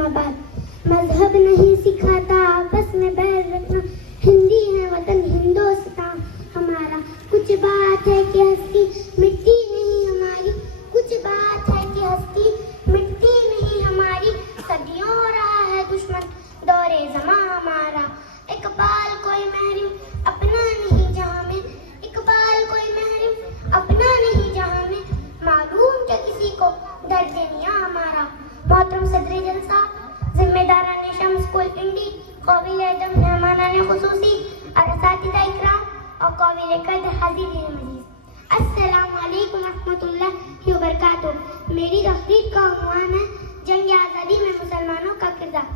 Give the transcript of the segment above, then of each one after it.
आबाद। मजहब नहीं सिखाता आपस में बैर रखना, हिंदी है वतन हिंदुस्तान हमारा। कुछ बात है कि हस्ती मिट्टी नहीं हमारी, कुछ बात है कि हस्ती मिट्टी नहीं हमारी। सदियों रहा है दुश्मन दौरे ज़मां हमारा। इकबाल कोई महरीम अपना नहीं जहां में, इकबाल कोई महरीम अपना नहीं जहां में। मालूम क्या किसी को दर्द दुनिया हमारा। मोहतरम सदर जलसा, जिम्मेदारान शम्स कुल इंडी, काबिल अदब मेहमानान खुसूसी और असातिज़ा इकराम और काबिल कद्र हाज़िरीन मजीद, अस्सलामु अलैकुम रहमतुल्लाहि व बरकातुहू। मेरी तकरीर का उन्वान है जंग आज़ादी में मुसलमानों का किरदार।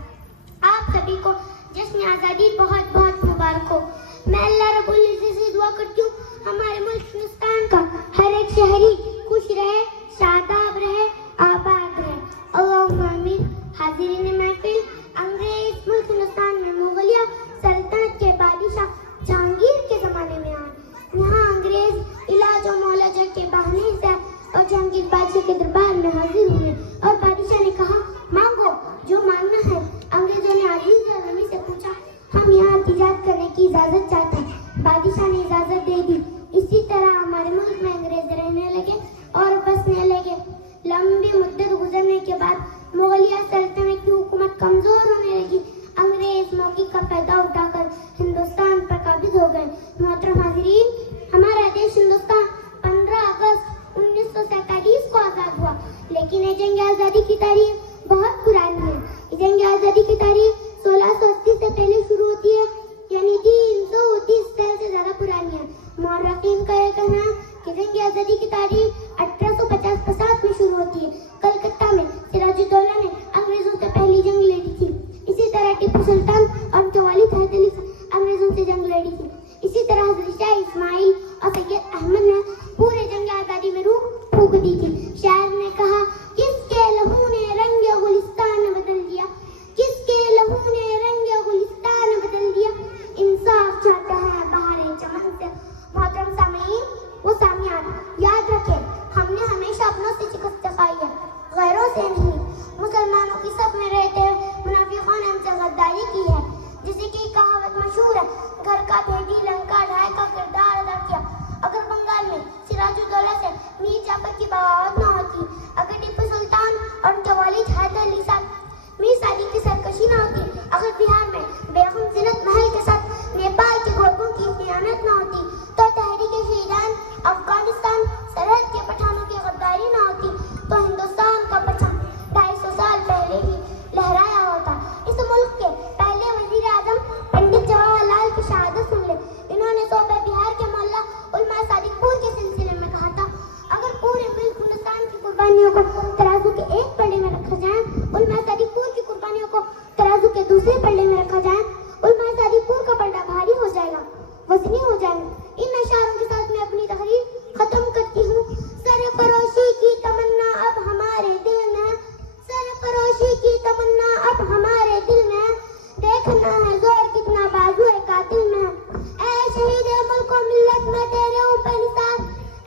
आप सभी को जश्न आज़ादी बहुत बहुत मुबारक हो। मैं अल्लाह रब्बुल इज़्ज़त से दुआ करती हूँ हमारे मुल्क हिंदुस्तान का हर एक शहरी खुश रहे, शादाब रहे, आबाद रहे। अल्लाहुम्मा आमीन। हाज़िरीन महफिल, अंग्रेज मुल्क हिंदुस्तान में मुगलिया सल्तनत के बादशाह जहांगीर के ज़माने में आए। यहाँ अंग्रेज इलाज और मौलाजा के बहाने से और जहांगीर बादशाह के दरबार में हाजिर हुए और बादशाह ने कहा, मांगो जो मांगना है। अंग्रेजों ने अजीज रमी से पूछा, हम यहाँ तिजारत करने की इजाज़त चाहते हैं। बादशाह ने इजाज़त दे दी। इसी तरह हमारे मुल्क में अंग्रेज रहने लगे और बसने लगे। लंबी मुद्दत गुजरने के बाद मुगलिया सल्तनत की हुकूमत कमजोर होने लगी। अंग्रेज मौके का फायदा उठाकर हिंदुस्तान पर काबिज हो गए। मोहतरम हाज़िरीन, हमारा देश हिंदुस्तान 15 अगस्त 1947 को आज़ाद हुआ, लेकिन ये जंग आज़ादी की तारीख बहुत पुरानी है। ये जंग आज़ादी की तारीख 1680 से पहले शुरू होती है, यानी 330 साल से ज्यादा पुरानी है। मुअर्रिखीन का यह कहना है कि जंग आज़ादी की तारीख 1850 में शुरू होती है। कलकत्ता में सिराजुद्दौला ने अंग्रेजों से पहली जंग लड़ी थी। इसी तरह टीपू सुल्तान और उनके वालिद हैदर अली अंग्रेजों से जंग लड़ी थी। इसी तरह हज़रत शाह इस्माइल और सैयद अहमद ने पूरे जंग आज़ादी में रूह फूंक दी थी। शायर ने कहा, किसके लहू ने रंग गुलिस्तान बदल दिया, किसके लहू ने रंग गुलिस्तान बदल दिया। इंसाफ चाहता है बहारे चमन से। मोहतरम सामीन वो सामियान, याद रखें, हमने हमेशा अपनों से शिकस्त खाई है, गैरों से नहीं। मुसलमानों की सब में रहते हुए मुनाफिकों ने हमसे गद्दारी की है। जैसे कि कहावत मशहूर है, घर का भेदी लंका ढाई का किरदार अदा किया। अगर बंगाल में सिराजुद्दौला से मीर जाफर की बगावत न होती, अगर टीपू सुल्तान और उनके वालिद हैदर अली मीर सादिक की सरकशी न होती, अगर बिहार में बेगम ज़ीनत महल के साथ नेपाल के गोरखों की खियानत न होती, तो तहरीक शहीदान अफगानिस्तान सरहद के पठानों की गद्दारी न होती, तो हिंदुस्तान का परचम 250 साल पहले ही लहराया होता। इस मुल्क के पहले वजीर आजम पंडित जवाहरलाल की शहादत सुन ले। इन्होंने सूबे बिहार के मोहल्ला उलमा सादिकपुर के सिलसिले में कहा था, अगर पूरे मुल्क हिंदुस्तान की कुर्बानियों को तराजू के एक पल्ले में रखा जाए, उलमा सादिकपुर की कुर्बानियों को तराजू के दूसरे पल्ले में रखा जाए, उलमा सादिकपुर का पल्ला भारी हो जाएगा, वजनी हो जाएगा। इन अशारों के साथ मैं अपनी तकरीर खत्म करती हूँ। सरफरोशी की तमन्ना अब हमारे दिल में, सरफरोशी की तमन्ना अब हमारे दिल में, देखना है जोर कितना बाजू है कातिल में। ऐ शहीद मुल्क और मिल्लत मैं तेरे ऊपर निसार,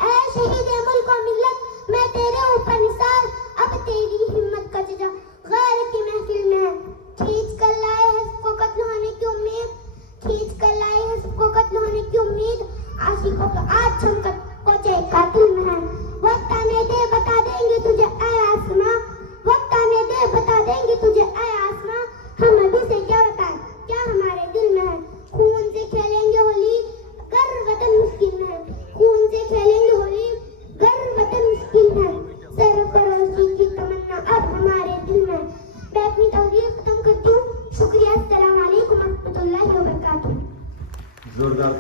ऐ शहीद मुल्क और मिल्लत मैं तेरे ऊपर निसार। अब तेरी हिम्मत का जजा गैर की महफिल में है, खींच कर लाए हैं सबको कत्ल होने की उम्मीद, खींच कर लाए हैं सबको कत्ल होने की उम्मीद। आशिकों का आज छमकर पहुंचे कातिल में है। वक्त आने दे बता देंगे तुझे ऐ आसमां, वक्त आने दे बता देंगे तुझे ऐ आसमां। हम अभी से क्या बताएं क्या हमारे दिल में है। खून से खेलेंगे होली गर वतन मुश्किल में है, खून से खेलेंगे होली गर वतन मुश्किल में है। सरफरोशी की तमन्ना अब हमारे दिल में है। मैं अपनी तकरीर खत्म करती हूँ। शुक्रिया। अस्सलाम वालेकुम रहमतुल्लाहि व बरकातुहू। जोरदार